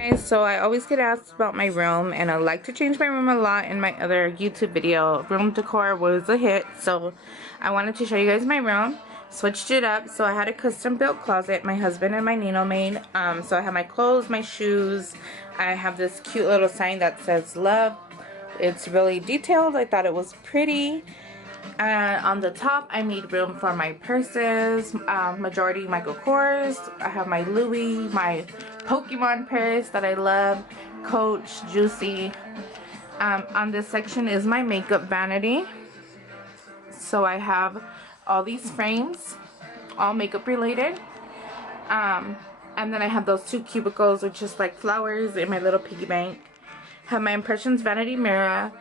Guys, so I always get asked about my room, and I like to change my room a lot. In my other YouTube video, room decor was a hit, so I wanted to show you guys my room. Switched it up, so I had a custom built closet my husband and my Nino made. So I have my clothes, my shoes. I have this cute little sign that says love. It's really detailed. I thought it was pretty. On the top, I made room for my purses, majority Michael Kors. I have my Louis, my Pokemon purse that I love, Coach, Juicy. On this section is my makeup vanity. So I have all these frames, all makeup related. And then I have those two cubicles with just like flowers in my little piggy bank. Have my Impressions vanity mirror.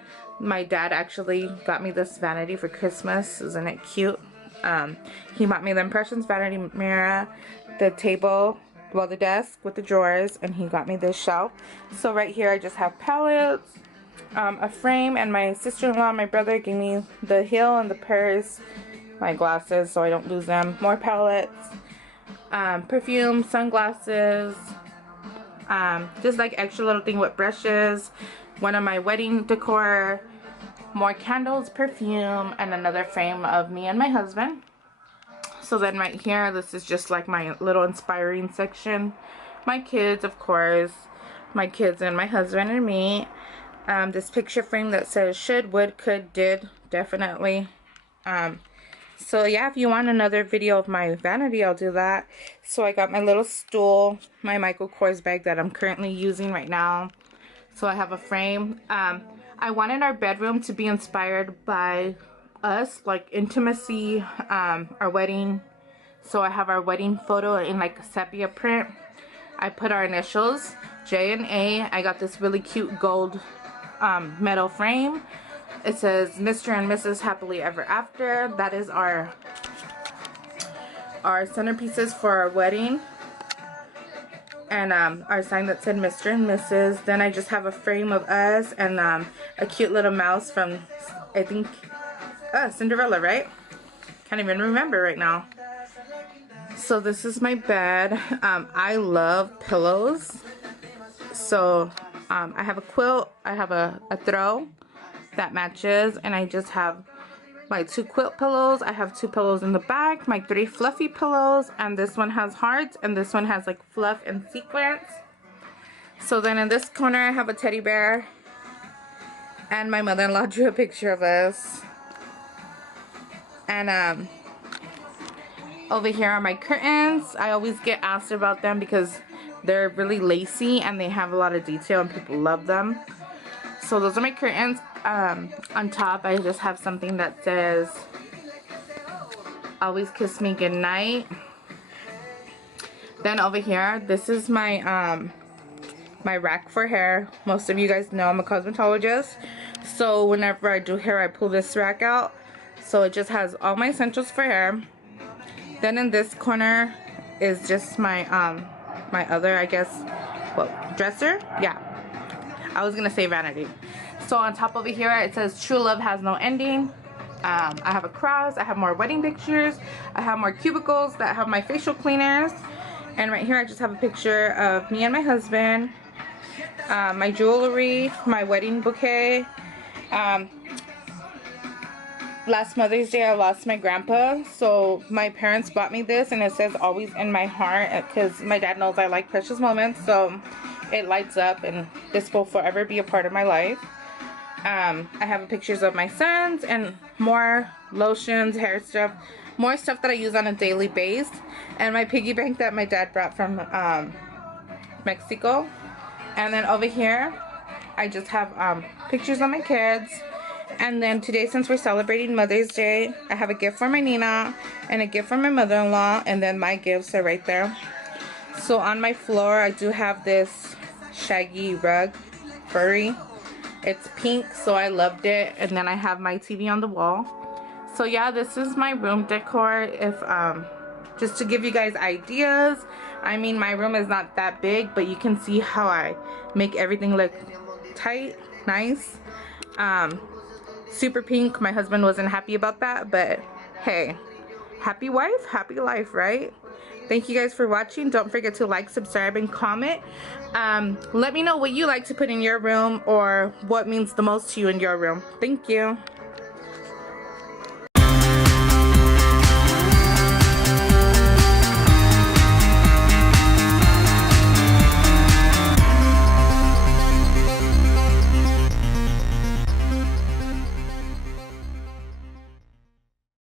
My dad actually got me this vanity for Christmas. Isn't it cute? He bought me the Impressions vanity mirror, the table, well, the desk with the drawers, and he got me this shelf. So right here I just have palettes, a frame, and my sister-in-law, my brother, gave me the heel and the purse, my glasses so I don't lose them, more palettes, perfume, sunglasses, just like extra little thing with brushes, one of my wedding decor, more candles, perfume, and another frame of me and my husband. So then right here, this is just like my little inspiring section. My kids, of course, my kids and my husband and me. This picture frame that says should, would, could, did, definitely. So yeah, if you want another video of my vanity, I'll do that. So I got my little stool, my Michael Kors bag that I'm currently using right now. So I have a frame. I wanted our bedroom to be inspired by us, like intimacy, our wedding. So I have our wedding photo in like a sepia print. I put our initials, J and A. I got this really cute gold metal frame. It says Mr. and Mrs. Happily Ever After. That is our centerpieces for our wedding. And our sign that said Mr. and Mrs. Then I just have a frame of us and a cute little mouse from, I think, Cinderella, right? Can't even remember right now. So this is my bed. I love pillows. So I have a quilt, I have a throw that matches, and I just have my two quilt pillows. I have two pillows in the back, my three fluffy pillows, and this one has hearts and this one has like fluff and sequins. So then in this corner I have a teddy bear, and my mother-in-law drew a picture of us. And over here are my curtains. I always get asked about them because they're really lacy and they have a lot of detail and people love them. So those are my curtains. On top I just have something that says always kiss me goodnight. Then over here, this is my my rack for hair. Most of you guys know I'm a cosmetologist, so whenever I do hair I pull this rack out. So it just has all my essentials for hair. Then in this corner is just my my other, I guess, what, dresser? Yeah, I was gonna say vanity. So on top over here it says true love has no ending. I have a cross, I have more wedding pictures, I have more cubicles that have my facial cleaners, and right here I just have a picture of me and my husband, my jewelry, my wedding bouquet. Last Mother's Day I lost my grandpa, so my parents bought me this, and it says always in my heart because my dad knows I like precious moments, so it lights up, and this will forever be a part of my life. I have pictures of my sons and more lotions, hair stuff, more stuff that I use on a daily basis, and my piggy bank that my dad brought from Mexico. And then over here I just have pictures of my kids. And then today, since we're celebrating Mother's Day, I have a gift for my Nina and a gift for my mother-in-law, and then my gifts are right there. So on my floor I do have this shaggy rug, furry. It's pink, so I loved it. And then I have my TV on the wall. So yeah, this is my room decor. If just to give you guys ideas, I mean, my room is not that big, but you can see how I make everything look tight, nice. Super pink. My husband wasn't happy about that, but hey, happy wife, happy life, right? Thank you guys for watching. Don't forget to like, subscribe, and comment. Let me know what you like to put in your room or what means the most to you in your room. Thank you.